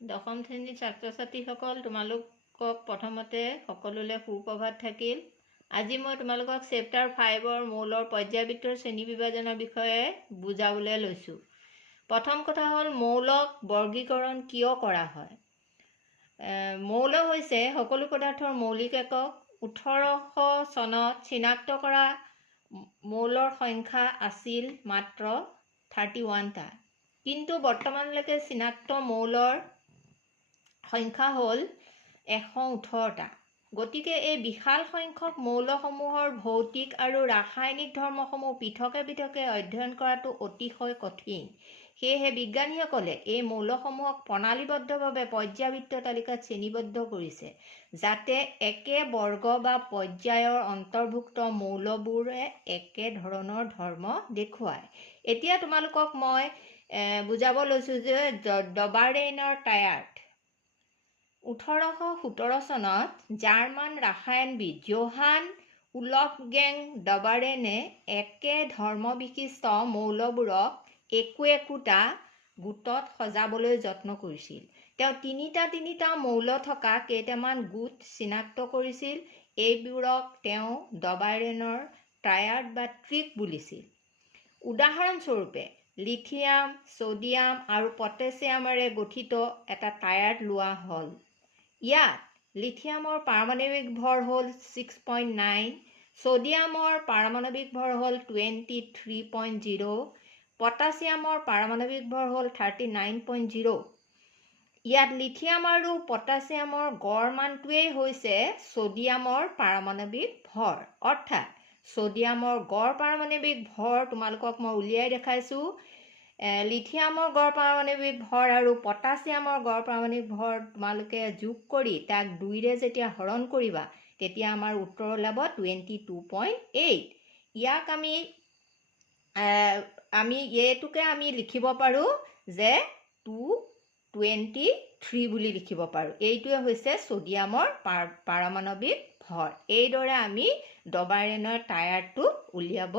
দশম শ্ৰেণীৰ ছাত্ৰ ছাত্ৰীসকল, তোমালোকক প্ৰথমতে সকলোলৈ সুপ্ৰভাত থাকিল। আজি মই তোমালোকক চেপ্টাৰ 5ৰ মৌলৰ পৰ্যায়বৃত্তৰ শ্ৰেণী বিভাজনৰ বিষয়ে বুজাবলৈ লৈছোঁ। প্ৰথম কথা হ'ল মৌলক বৰ্গীকৰণ কিয় কৰা হয়। মৌল হৈছে সকলো পদাৰ্থৰ মৌলিক একক। 1800 চনত চিনাক্ত কৰা মৌলৰ সংখ্যা আছিল মাত্ৰ 31টা, কিন্তু বৰ্তমানলৈকে চিনাক্ত মৌলৰ সংখ্যা হ'ল 118টা। গতিকে এই বিশাল সংখ্যক মৌলসমূহৰ ভৌতিক আৰু ৰাসায়নিক ধৰ্মসমূহ পৃথকে পৃথকে অধ্যয়ন কৰাটো অতিশয় কঠিন। সেয়েহে বিজ্ঞানীসকলে এই মৌলসমূহক প্ৰণালীবদ্ধভাৱে পৰ্যায়বৃত্ত তালিকাত শ্ৰেণীবদ্ধ কৰিছে, যাতে একে বৰ্গ বা পৰ্যায়ৰ অন্তৰ্ভুক্ত মৌলবোৰে একে ধৰণৰ ধৰ্ম দেখুৱায়। এতিয়া তোমালোকক মই বুজাব লৈছোঁ যে ডবাৰেইনৰ টায়াৰ্ড। 1817 চনত জাৰ্মান ৰসায়নবিদ জোহান ওলফগেং ডবাৰেনে একে ধৰ্মবিশিষ্ট মৌলবোৰক একোটা গোটত সজাবলৈ যত্ন কৰিছিল। তেওঁ তিনিটা মৌল থকা কেইটামান গোট চিনাক্ত কৰিছিল। এইবোৰক তেওঁ ডবাৰেনৰ ট্ৰায়াড বা ট্ৰিক বুলিছিল। উদাহৰণস্বৰূপে লিথিয়াম, ছ'ডিয়াম আৰু পটাছিয়ামেৰে গঠিত এটা টায়াৰ্ড লোৱা হ'ল। ইয়াত লিথিয়ামৰ পাৰমাণৱিক ভৰ হ'ল 6.9, ছ'ডিয়ামৰ পাৰমাণৱিক ভৰ হ'ল 23.0, পটাছিয়ামৰ পাৰমাণৱিক ভৰ হ'ল 39.0। ইয়াত লিথিয়াম আৰু পটাছিয়ামৰ গড় মানটোৱেই হৈছে ছ'ডিয়ামৰ পাৰমাণৱিক ভৰ। অৰ্থাৎ ছ'ডিয়ামৰ গড় পাৰমাণৱিক ভৰ তোমালোকক মই উলিয়াই দেখাইছোঁ। লিথিয়ামৰ গড় পাৰমাণৱিক ভৰ আৰু পটাছিয়ামৰ গড় পাৰমাণৱিক ভৰ তোমালোকে যোগ কৰি তাক 2ৰে যেতিয়া হৰণ কৰিবা, তেতিয়া আমাৰ উত্তৰ ওলাব 22.8। ইয়াক আমি এইটোকে আমি লিখিব পাৰোঁ যে 223 বুলি লিখিব পাৰোঁ। এইটোৱে হৈছে ছ'ডিয়ামৰ পাৰমাণৱিক ভৰ। এইদৰে আমি ডবাৰেনৰ টায়াৰ্ডটো উলিয়াব